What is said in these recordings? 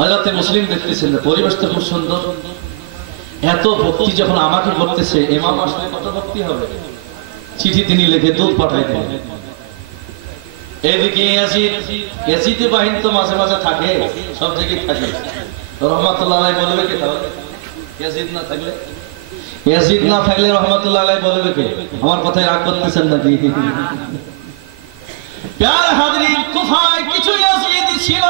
হযরতে মুসলিম দেখতেছেন পরিবেশটা খুব সুন্দর, এত ভক্তি যখন আমাকে করতেছে, ইমাম আসলে কত ভক্তি হবে। চিঠি তিনি লিখে দূর পাঠাই দিলেন। এদিকে ইয়াজিদ বাহিনী তো মাঝে মাঝে থাকে, সব জায়গায় থাকে। রহমাতুল্লাহ আলাইহি বলবে কে তাহলে? ইয়াজিদ না থাকলে রহমাতুল্লাহ আলাইহি বলবে কে? আমার কথায় রাগ করতেছেন নাকি? প্যার হাজরিন, কুফায় কিছু ইয়াজিদ ছিল,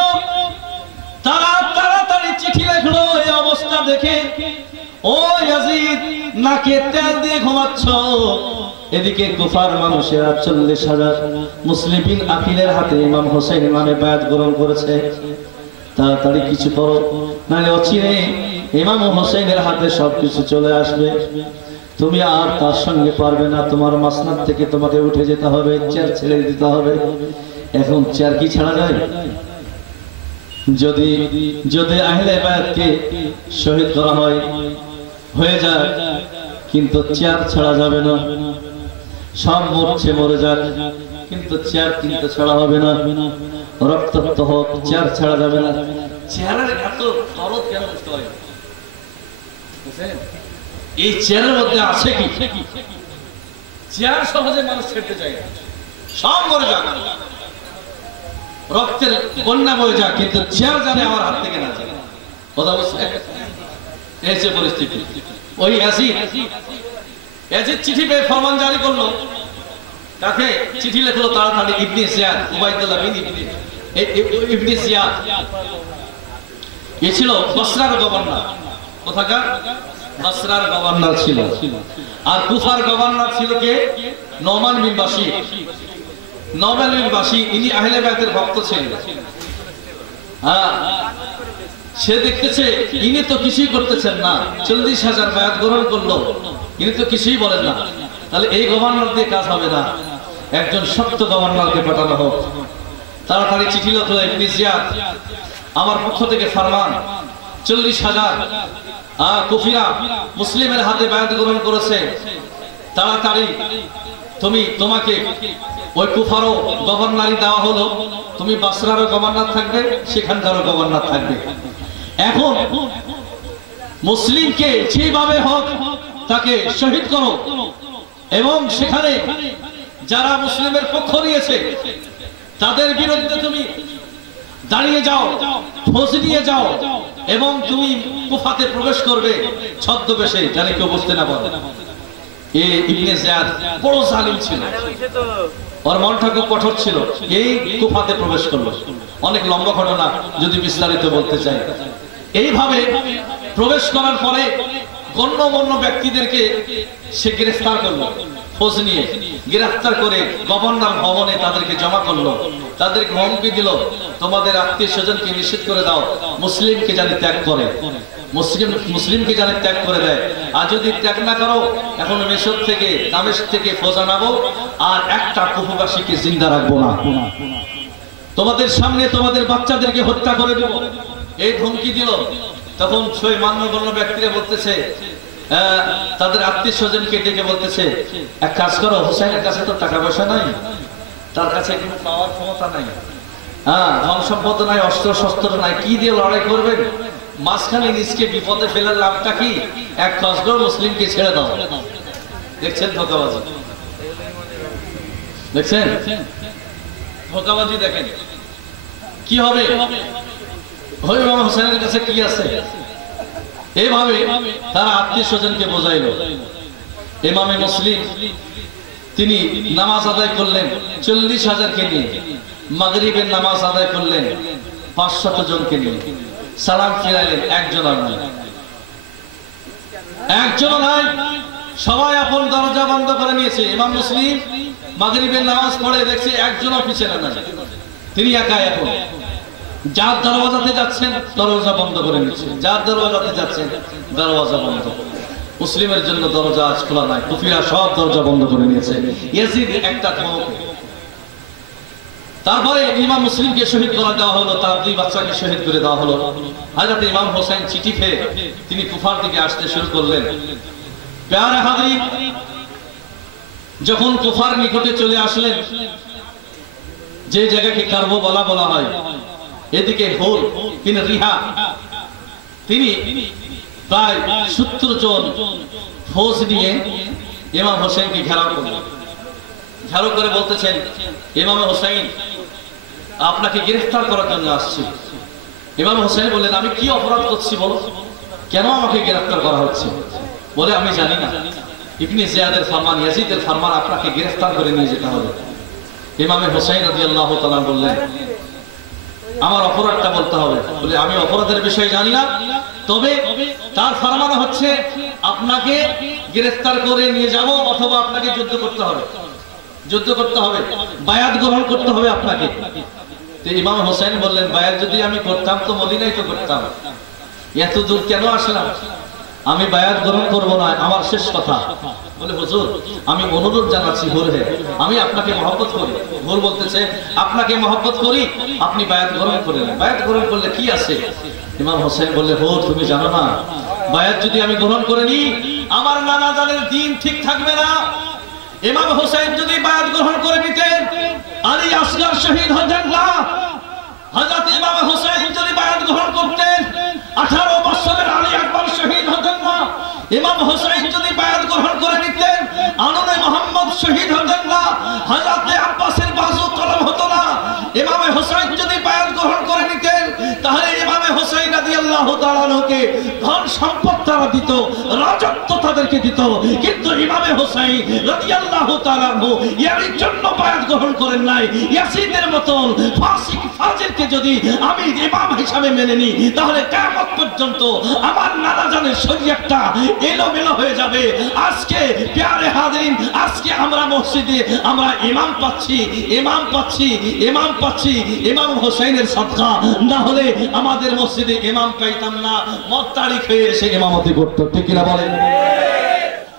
তারা তাড়াতাড়ি চিঠি লিখলো এই অবস্থা দেখে, ও ইয়াজিদ নাকে তেল দিয়ে ঘুমাচ্ছ। এদিকে কুফার মানুষেরা 40,000 মুসলিম বিন আকিলের হাতে ইমাম হোসেন নামে বায়াত গ্রহণ করেছে। তাড়াতাড়ি কিছু করো, নাহলে অচিরে ইমাম হোসেনের হাতে সবকিছু চলে আসবে, তুমি আর তার সঙ্গে পারবে না, তোমার মাসনাদ থেকে তোমাকে উঠে যেতে হবে, চেয়ার ছেড়ে দিতে হবে। এখন চেয়ার কি ছাড়া যায়? যদি আহলে বায়াতকে শহীদ করা হয় হয়ে যায়, কিন্তু চেয়ার ছাড়া যাবে না। সব মরছে মরে যাক, কিন্তু চেয়ার কিন্তু ছাড়া হবে না। রক্তাক্ত হোক, চেয়ার ছাড়া যাবে না। চেয়ারের এত দরদ কেন বুঝতে পারি? এই চেয়ারের মধ্যে আছে কি? চেয়ার সহজে মানুষ ছেড়তে চায় না, সব মরে যাক, রক্তের বন্যা বয়ে যাক, কিন্তু চেয়ার জানে আমার হাত থেকে না যায়। কথা বুঝছে? এই যে পরিস্থিতি। ওই ইয়াজিদ চিঠি পেয়ে ফরমান জারি করলো, তাকে চিঠি লিখলো তাড়াতাড়ি ইবনে জিয়াদ, উবাইদুল্লাহ বিন ইবনে জিয়াদ। এ ছিল বসরার গভর্নর। কোথাকার? বসরার গভর্নর ছিল। আর কুফার গভর্নর ছিল কে? নোমান বিন বাশির। নোমান বিন বাশির ইনি আহলে বায়াতের ভক্ত ছিলেন। সে দেখতেছে ইনি তো কিছুই করতেছেন না, 40,000 বায়াত গ্রহণ করলো, ইনি তো কিছুই বলেন না, তাহলে এই গভর্নর দিয়ে কাজ হবে না, একজন শক্ত গভর্নরকে পাঠানো হোক। তাড়াতাড়ি চিঠি লিখলো ইবনে জিয়াদ, আমার পক্ষ থেকে ফরমান, 40,000 কুফিরা মুসলিমের হাতে বায়াত গ্রহণ করেছে, তাড়াতাড়ি তোমাকে ওই কুফারও গভর্নরই দেওয়া হলো, তুমি বসরারও গভর্নর থাকবে, সেখানকারও গভর্নর থাকবে। এখন মুসলিমকে যেভাবে হোক তাকে শহীদ করো, এবং সেখানে যারা মুসলিমের পক্ষ নিয়েছে তাদের বিরুদ্ধে তুমি দাঁড়িয়ে যাও, ফৌজ নিয়ে যাও, এবং তুমি কুফাতে প্রবেশ করবে ছদ্মবেশে, জানি কেউ বুঝতে না পারে। ইবনে জিয়াদ বড় জালিম ছিল, ওর মনটা খুব কঠোর ছিল। এই কুফাতে প্রবেশ করলো, অনেক লম্বা ঘটনা, যদি বিস্তারিত বলতে চাই। এইভাবে প্রবেশ করার পরে গণ্যমান্য ব্যক্তিদেরকে সে গ্রেফতার করলো, ফৌজ নিয়ে গ্রেফতার করে গভর্নর ভবনে তাদেরকে জমা করলো, তাদেরকে হুমকি দিল, তোমাদের আত্মীয় স্বজনকে নিষেধ করে দাও, মুসলিমকে জানি ত্যাগ করে, মুসলিমকে জানি ত্যাগ করে দেয়, আর যদি ত্যাগ না করো এখন মিশর থেকে দামেস্ক থেকে ফৌজ আনাবো, আর একটা কুফাবাসীকে জিন্দা রাখবো না, তোমাদের সামনে তোমাদের বাচ্চাদেরকে হত্যা করে দেব, এই হুমকি দিল। তখন সেই মান্যগণ্য ব্যক্তিরা বলতেছে, তাদের আত্মীয় স্বজনকে ডেকে বলতেছে, এক কাজ করো, হোসেনের কাছে তো টাকা পয়সা নাই, তার কাছে কোনো পাওয়ার ক্ষমতা নাই, ধন সম্পদ নাই, অস্ত্র শস্ত্র নাই, কি দিয়ে লড়াই করবেন? মাঝখানে নিজকে বিপদে ফেলার লাভটা কি? এক কাজ করো, মুসলিমকে ছেড়ে দাও। দেখছেন ধোঁকাবাজি? দেখছেন ধোঁকাবাজি? দেখেন কি হবে। ইমাম হোসেনের কাছে কি আছে? এইভাবে তারা আত্মীয় স্বজনকে বোঝাইল। ইমামে মুসলিম তিনি নামাজ আদায় করলেন 40,000কে নিয়ে, মাগরিবের নামাজ আদায় করলেন 500 জনকে নিয়ে, সালাম ফিরাইলেন, একজন নাই, সবাই আপন দরজা বন্ধ করে নিয়েছে। ইমাম মুসলিম মাগরিবের নামাজ পড়ে দেখছে একজনও পিছনে নাই, তিনি একা। এখন যার দরওয়াজাতে যাচ্ছেন দরওয়াজা বন্ধ করে নিচ্ছে, যার দরওয়াজাতে যাচ্ছেন দরওয়াজা বন্ধ। মুসলিমের জন্য দরজা আজ খোলা নাই, কুফিরা সব দরজা বন্ধ করে নিয়েছে। ইয়াজিদ একটা ধমক। তারপরে ইমাম মুসলিমকে শহীদ করে দেওয়া হলো, তার 2 বাচ্চাকে শহীদ করে দেওয়া হলো। হযরত ইমাম হোসেন চিঠি পেয়ে তিনি কুফার দিকে আসতে শুরু করলেন। প্যারা হাজরিন, যখন কুফার নিকটে চলে আসলেন, যে জায়গাকে কারবালা বলা হয়, এদিকে হুর বিন রিহা তিনি প্রায় 70 জন ফৌজ নিয়ে ইমাম হোসেনকে ঘেরাও করলেন। ঘেরাও করে বলতেছেন, ইমাম হোসেন আপনাকে গ্রেফতার করার জন্য আসছি। ইমাম হোসেন বললেন, আমি কি অপরাধ করছি বলো, কেন আমাকে গ্রেফতার করা হচ্ছে? বলে, আমি জানি না, ইবনে জিয়াদের ফরমান, ইয়াজিদের ফরমান, আপনাকে গ্রেফতার করে নিয়ে যেতে হবে। ইমাম হোসেন রাদিয়াল্লাহু তাআলা বললেন, আমার অপরাধটা বলতে হবে। বলে, আমি অপরাধের বিষয় জানি না, তবে তার ফরমান হচ্ছে আপনাকে গ্রেফতার করে নিয়ে যাব অথবা আপনাকে যুদ্ধ করতে হবে, যুদ্ধ করতে হবে, বায়াত গ্রহণ করতে হবে আপনাকে। তো ইমাম হোসেন বললেন, বায়াত যদি আমি করতাম তো মদিনায় তো করতাম, এত দূর কেন আসলাম? আমি বায়াত গ্রহণ করব না, আমার শেষ কথা। বলে, হুজুর আমি অনুরোধ জানাচ্ছি, হুর হে, আমি আপনাকে মহব্বত করি। হুর বলতেছে, আপনাকে মহব্বত করি, আপনি বায়াত গ্রহণ করেন। বায়াত গ্রহণ করলে কি আছে? ইমাম হোসেন বললে, হুর তুমি জানো না, বায়াত যদি আমি গ্রহণ করে নিই, আমার নানা জানের দ্বীন ঠিক থাকবে না। ইমাম হোসেন যদি বায়াত গ্রহণ করে নিতেন, আলী আসগর শহীদ হতেন না। হযরত ইমাম হোসেন যদি বায়াত গ্রহণ করতেন, 18 বছরের আলী আকবর শহীদ হতেন না। ইমাম হোসেন যদি বায়াত গ্রহণ করে নিতেন, আননে মোহাম্মদ শহীদ হতেন না। হযরত আব্বাসের বাজু কলম হতো না। ইমাম হোসেন যদি বায়াত গ্রহণ করে নিতেন, তাহলে ইমাম হোসেন রাদিয়াল্লাহু তাআলা আনহুকে ধন সম্পদ তারা দিত, রাজত্ব তাদেরকে দিত। কিন্তু ইমাম হোসেন রাদিয়াল্লাহু তাআলা আনহু এর জন্য বায়াত গ্রহণ করেন নাই। ইয়াসিদের মতন ফাসিক ফাজিলকে যদি আমি ইমাম হিসাবে মেনে নিই, তাহলে কিয়ামত পর্যন্ত আমার নানা জানের শরীয়তটা এলোমেলো হয়ে যাবে। আজকে প্যারে হাজিরিন, আজকে আমরা মসজিদে আমরা ইমাম পাচ্ছি, ইমাম পাচ্ছি, ইমাম পাচ্ছি ইমাম হোসেনের সাদকা, না হলে আমাদের মসজিদে ইমাম পাইতাম না, মত-তারিখ হয়ে এসে ইমামতি করতো। ঠিক কিনা বলেন?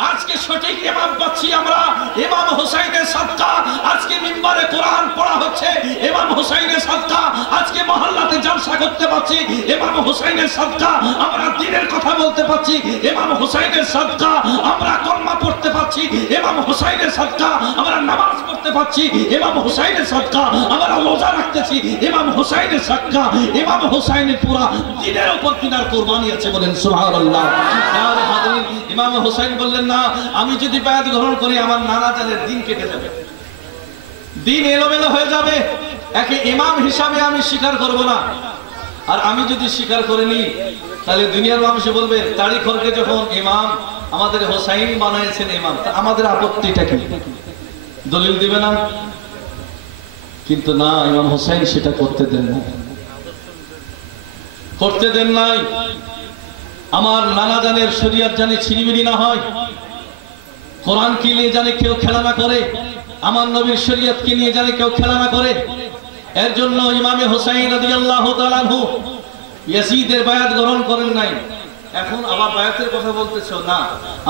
আজকে সঠিক ইমাম পাচ্ছি আমরা ইমাম হোসেনের সাদকা। আজকে মিম্বারে কোরআন পড়া হচ্ছে ইমাম হোসেনের সাদকা। আজকে মহল্লাতে জলসা করতে পাচ্ছি ইমাম হোসেনের সাদকা। আমরা দ্বীনের কথা বলতে পাচ্ছি ইমাম হোসেনের সাদকা। আমরা কলমা পড়তে পাচ্ছি ইমাম হোসেনের সাদকা। আমরা নামাজ পড়তে পাচ্ছি ইমাম হোসেনের সাদকা। আমরা রোজা রাখতেছি ইমাম হোসেনের সাদকা। ইমাম হোসেনের পুরা দ্বীনের উপর তিনার কুরবানি আছে, বলেন সুবহানাল্লাহ। আর হাজিরিন, ইমাম হোসেন বললেন, না, আমি যদি বায়াত গ্রহণ করি আমার নানা জানের দ্বীন কেটে যাবে, দ্বীন এলোমেলো হয়ে যাবে। একে ইমাম হিসাবে আমি স্বীকার করব না। আর আমি যদি স্বীকার করে নিই, তাহলে দুনিয়ার মানুষ বলবে, তারিখরকে যখন ইমাম আমাদের হোসাইন বানাইছেন ইমাম, তা আমাদের আপত্তিটা কি? দলিল দিবে না? কিন্তু না, ইমাম হোসাইন সেটা করতে দেন না, করতে দেন নাই। আমার নানা জানের শরীয়ত জানে ছিনিমিনি না হয়, কোরআনকে নিয়ে জানে কেউ খেলা না করে, আমার নবীর শরীয়তকে নিয়ে জানে কেউ খেলা না করে। এর জন্য ইমামে হোসেন রাদিয়াল্লাহু তাআলা আনহু ইয়াজিদের বায়াত গ্রহণ করেন নাই। এখন আবার বায়াতের কথা বলতেছো, না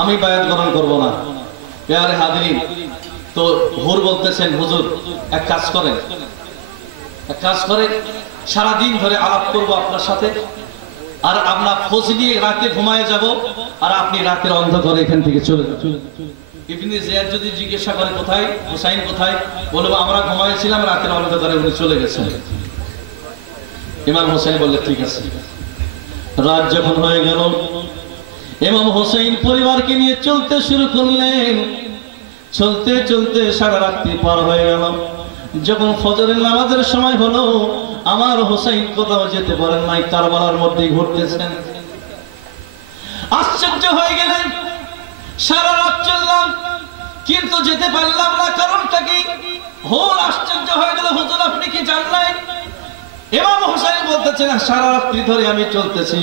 আমি বায়াত গ্রহণ করব না। প্যারে হাজিরিন, তো হুর বলতেছেন, হুজুর এক কাজ করেন, এক কাজ করেন, সারা দিন ধরে আলাপ করব আপনার সাথে, আর আমরা খোঁজ নিয়ে রাতে ঘুমায় যাব, আর আপনি রাতের অন্ধকারে এখান থেকে চলে যাবেন। ইবনে জিয়াদ যদি জিজ্ঞাসা করে কোথায় হোসাইন কোথায়, বলবো আমরা ঘুমাইছিলাম, রাতের অন্ধকারে উনি চলে গেছেন। ইমাম হোসেন বললে, ঠিক আছে। রাত যখন হয়ে গেল, ইমাম হোসেন পরিবারকে নিয়ে চলতে শুরু করলেন। চলতে চলতে সারা রাত্রি পার হয়ে গেল। যখন ফজরের নামাজের সময় হলো, আমার হোসেন কোথাও যেতে পারেন নাই, কারবালার মধ্যেই ঘুরতেছেন। আশ্চর্য হয়ে গেলেন, সারা রাত চললাম কিন্তু যেতে পারলাম না, কারণটা কি? হুর আশ্চর্য হয়ে গেল, হুজুর আপনি কি জানলেন? ইমাম হোসেন বলতেছেন, সারা রাত্রি ধরে আমি চলতেছি,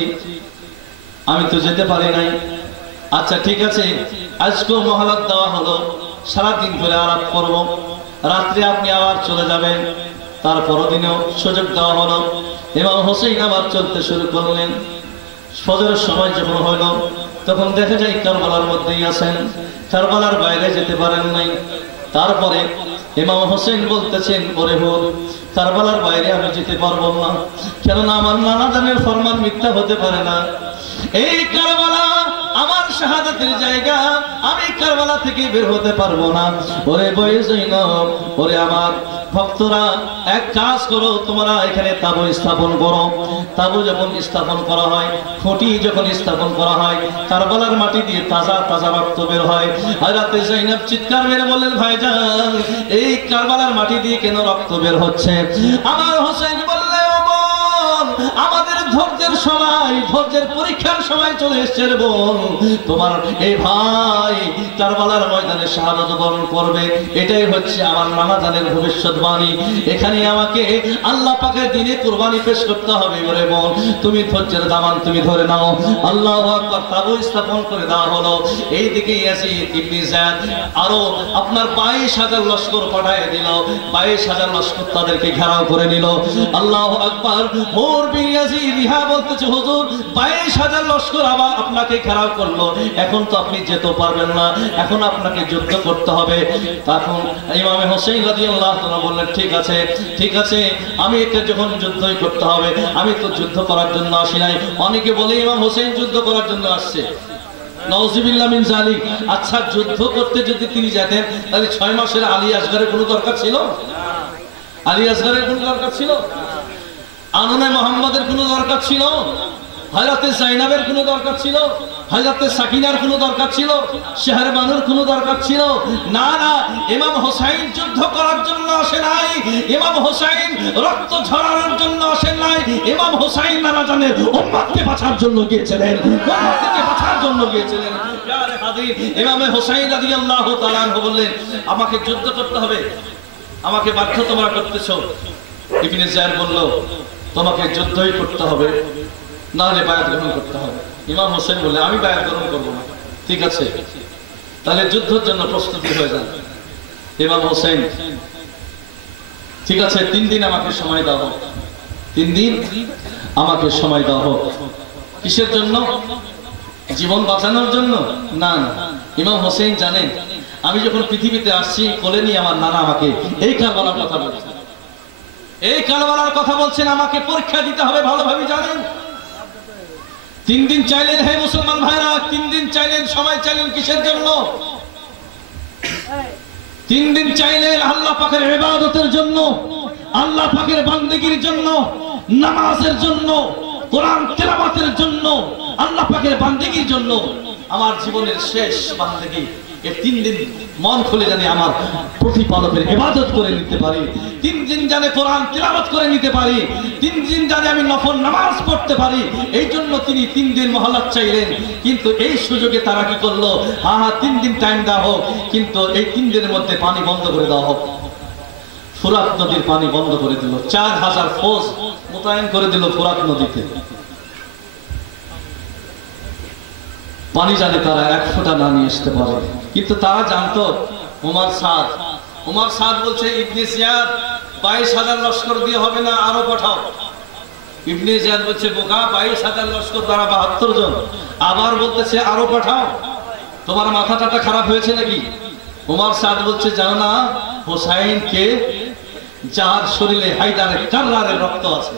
আমি তো যেতে পারি নাই। আচ্ছা ঠিক আছে, আজকেও মহলত দেওয়া হলো, সারাদিন ধরে আলাপ করবো, রাত্রে আপনি আবার চলে যাবেন। তারপরের দিনেও সুযোগ দেওয়া হলো, ইমাম হোসেন আবার চলতে শুরু করলেন। ফজরের সময় যখন হলো, তখন দেখা যায় কারবালার মধ্যেই আছেন, কারবালার বাইরে যেতে পারেন নাই। তারপরে ইমাম হোসেন বলতেছেন, ওরে হুর, কারবালার বাইরে আমি যেতে পারবো না, কেননা আমার নানা জানের ফরমান মিথ্যা হতে পারে না। এই কারবালা আমার শাহাদাতের জায়গা, আমি কারবালা থেকে বের হতে পারবো না। ওরে বয়ে জৈনব, ওরে আমার ভক্তরা, এক কাজ করো, তোমরা এখানে তাবু স্থাপন করো। তাবু যখন স্থাপন করা হয়, খুঁটি যখন স্থাপন করা হয়, কারবালার মাটি দিয়ে তাজা তাজা রক্ত বের হয়। হযরত যায়েনব চিৎকার মেরে বললেন, ভাইজান, এই কারবালার মাটি দিয়ে কেন রক্ত বের হচ্ছে? আমার হোসেন বললে, ও বোন, আমাদের ধৈর্যের সময়, ধৈর্যের পরীক্ষার সময় চলে এসেছে রে বোন। তোমার এই ভাই কারবালার ময়দানে শাহাদাত বরণ করবে, এটাই হচ্ছে আমার নানা জানের ভবিষ্যৎবাণী। এখানে আমাকে আল্লাহ পাকের দিনে কুরবানি পেশ করতে হবে রে বোন। তুমি ধৈর্যের দামান তুমি ধরে নাও। আল্লাহু আকবার। তাবু স্থাপন করে দেওয়া হলো। এইদিকে ইয়াজিদ ইবনে যায়েদ আরো আপনার 22,000 লস্কর পাঠিয়ে দিল। 22,000 লস্কর তাদেরকে ঘেরাও করে নিল। আল্লাহু আকবার। মোর বিন ইয়াজিদ রিহা বলতেছে, হুজুর 22,000 লস্কর আবার আপনাকে ঘেরাও করলো, এখন তো আপনি যেতে পারবেন না, এখন আপনাকে যুদ্ধ করতে হবে। তখন ইমাম হোসেন রাদিয়াল্লাহু তাআলা বললেন, ঠিক আছে, ঠিক আছে, আমি এটা যখন যুদ্ধই করতে হবে, আমি তো যুদ্ধ করার জন্য আসি নাই। অনেকে বলে ইমাম হোসেন যুদ্ধ করার জন্য আসছে, নাউযুবিল্লাহ মিন যালিক। আচ্ছা, যুদ্ধ করতে যদি তিনি যেতেন, তাহলে 6 মাসের আলী আসগরের কোনো দরকার ছিল? আলী আসগরের কোনো দরকার ছিল? আননে মুহাম্মাদের কোনো দরকার ছিল? হযরতে যায়েনবের কোনো দরকার ছিল? হযরতে সাকিনার কোনো দরকার ছিল? শাহরবানুর কোনো দরকার ছিল? না না, ইমাম হোসেন যুদ্ধ করার জন্য আসে নাই, ইমাম হোসেন রক্ত ঝরানোর জন্য আসে নাই, ইমাম হোসেন নানা জানের উম্মতকে বাঁচার জন্য গিয়েছিলেন, উম্মতকে বাঁচার জন্য গিয়েছিলেন। প্রিয় হাজির, ইমাম হোসেন রাদিয়াল্লাহু তাআলা আনহু বললেন, আমাকে যুদ্ধ করতে হবে, আমাকে বাধ্য তোমরা করতেছো। ইবনে যায়েদ বলল, তোমাকে যুদ্ধই করতে হবে, না হলে বায়াত গ্রহণ করতে হবে। ইমাম হোসেন বললেন, আমি বায়াত গ্রহণ করবো না। ঠিক আছে, তাহলে যুদ্ধের জন্য প্রস্তুতি হয়ে যান। ইমাম হোসেন, ঠিক আছে, 3 দিন আমাকে সময় দাও হোক, 3 দিন আমাকে সময় দাও হোক। কিসের জন্য? জীবন বাঁচানোর জন্য? না না, ইমাম হোসেন জানেন, আমি যখন পৃথিবীতে আসছি, কোলে নিয়ে আমার নানা আমাকে এই কারবালার কথা বলছেন, এই কারবালার কথা বলছেন, আমাকে পরীক্ষা দিতে হবে ভালোভাবে জানেন। 3 দিন চাইলেন, হে মুসলমান ভাইরা, 3 দিন চাইলেন, সময় চাইলেন কিসের জন্য? 3 দিন চাইলেন আল্লাহ পাকের ইবাদতের জন্য, আল্লাহ পাকের বান্দেগীর জন্য, নামাজের জন্য, কোরআন তেলাওয়াতের জন্য, আল্লাহ পাকের বান্দেগীর জন্য। আমার জীবনের শেষ বান্দেগী, এই 3 দিন মন খুলে জানি আমার প্রতিপালকের ইবাদত করে নিতে পারি, 3 দিন জানে কোরআন তিলাওয়াত করে নিতে পারি, 3 দিন জানে আমি নফল নামাজ পড়তে পারি। এই জন্য তিনি 3 দিন মহল্লাত চাইলেন। কিন্তু এই সুযোগে তারা কি করলো? হ্যাঁ, 3 দিন টাইম দেওয়া হোক, কিন্তু এই 3 দিনের মধ্যে পানি বন্ধ করে দেওয়া হোক। ফুরাত নদীর পানি বন্ধ করে দিল, 4000 ফৌজ মোতায়েন করে দিল ফুরাত নদীতে। পানি জানে তারা 1 ফোঁটা না নিয়ে আসতে পারে, কিন্তু তারা জানতো উমর সাদ বলছে, ইবনে জিয়াদ 22,000 লস্কর দিয়ে হবে না, আরো পাঠাও। ইবনে জিয়াদ বলছে, বোকা, 22,000 লস্কর দ্বারা 72 জন। আবার বলতেছে, আরো পাঠাও। তোমার মাথাটা খারাপ হয়েছে নাকি? উমর সাদ বলছে, জানো না হোসাইনকে, যার শরীরে হায়দারে কাররারের রক্ত আছে,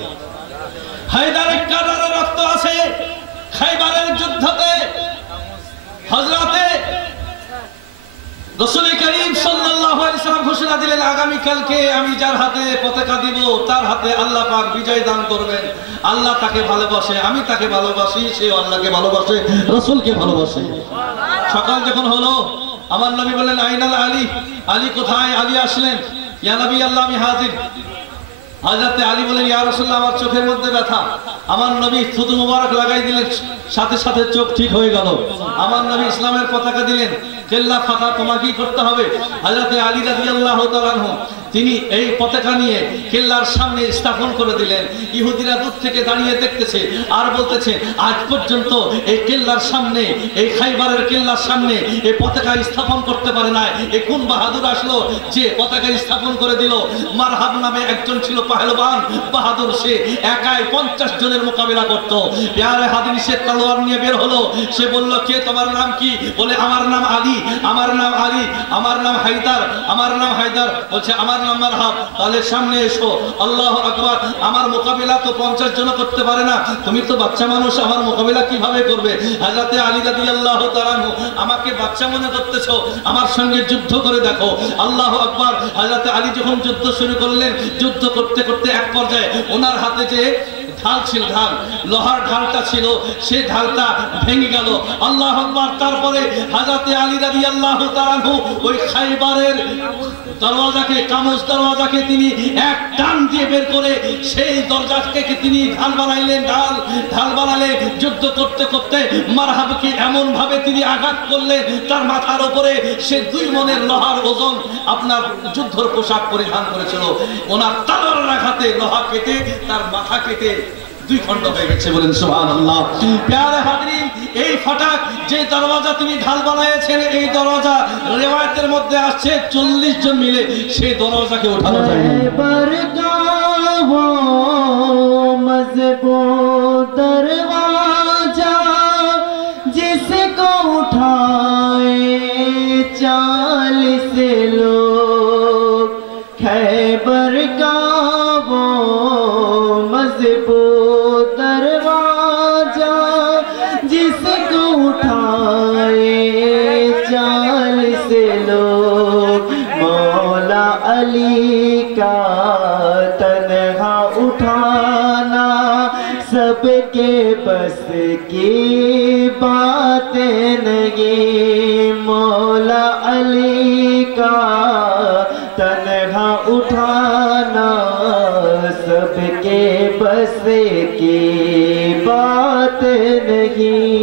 হায়দারে কাররারের রক্ত আছে, খাইবারের যুদ্ধতে হযরতে রাসূল করিম সাল্লাল্লাহু আলাইহি ওয়াসাল্লাম ঘোষণা দিলেন, আগামী কালকে আমি যার হাতে পতাকা দিব, তার হাতে আল্লাহ পাক বিজয় দান করবেন। আল্লাহ তাকে ভালোবাসে, আমি তাকে ভালোবাসি, সে আল্লাহকে ভালোবাসে, রাসূলকে ভালোবাসে। সকাল যখন হলো, আমার নবী বললেন, আইনাল আলী, আলী কোথায়? আলী আসলেন, ইয়া নবী আল্লাহ, আমি হাজির। হযরত আলী বলেন, ইয়া রাসূলুল্লাহ, আমার চোখের মধ্যে ব্যথা। আমার নবী থুতু মুবারক লাগাই দিলেন, সাথে সাথে চোখ ঠিক হয়ে গেল। আমার নবী ইসলামের পতাকা দিলেন, কেল্লা ফাতা তোমাকেই করতে হবে। হযরত আলী রাদিয়াল্লাহু তাআলা আনহু তিনি এই পতাকা নিয়ে কেল্লার সামনে স্থাপন করে দিলেন। ইহুদিরা দূর থেকে দাঁড়িয়ে দেখতেছে আর বলতেছে, আজ পর্যন্ত এই কেল্লার সামনে, এই খাইবারের কেল্লার সামনে এই পতাকা স্থাপন করতে পারে না। এ কোন বাহাদুর আসলো যে পতাকা স্থাপন করে দিল? মারহাব নামে একজন ছিল পাহলওয়ান বাহাদুর, সে একাই 50 জনের মোকাবিলা করত। প্যারে হাদির সে তলোয়ার নিয়ে বের হলো। সে বলল, কে, তোমার নাম কি? বলে, আমার নাম আলী, আমার নাম আলী, আমার নাম হায়দার, আমার নাম হায়দার। বলছে, আমার না মারহাব, তাহলে সামনে এসো। আল্লাহু আকবার। আমার মোকাবিলা তো 50 জন করতে পারে না, তুমি তো বাচ্চা মানুষ, আমার মোকাবিলা কিভাবে করবে? হযরতে আলী রাদিয়াল্লাহু তাআলা আমাকে বাচ্চা মনে করতেছো, আমার সঙ্গে যুদ্ধ করে দেখো। আল্লাহু আকবার। হযরতে আলী যখন যুদ্ধ শুরু করলেন, যুদ্ধ করতে করতে এক পর্যায়ে ওনার হাতে যে ঢাল ছিল, ঢাল, লোহার ঢালটা ছিল, সেই ঢালটা ভেঙে গেল। আল্লাহু আকবার। তারপরে হযরতে আলী রাদিয়াল্লাহু তাআলা ওই খাইবারের দরওয়াজাকে, কামস দরওয়াজাকে তিনি এক টান দিয়ে বের করে সেই দরজাকে তিনি ঢাল বানাইলেন। ঢাল বানালে যুদ্ধ করতে করতে মারহাবকে এমন ভাবে তিনি আঘাত করলেন, তার মাথার উপরে সে 2 মণের লোহার ওজন আপনার যুদ্ধর পোশাক পরিধান করেছিল। ওনার তলোয়ারের আঘাতে লোহা কেটে তার মাথা কেটে 2 খণ্ড হয়ে গেছে। বলেন সুবহানাল্লাহ। প্যারে হাজরিন, এই ফাটাক যে দরওয়াজা তিনি ঢাল বানিয়েছেন, এই দরওয়াজা রিওয়ায়াতের মধ্যে আসছে 40 জন মিলে সেই দরওয়াজাকে উঠানো যায়। मजबूत दरवाजा जिसको उठाए 40 लोग, खैबर का वो मजबूत दरवाजा जिसको उठाए 40 लोग, मौला अली का तन्हा उठाना सबके बस की बातें नहीं, मौला अली का तन्हा उठाना सबके बस की बात नहीं।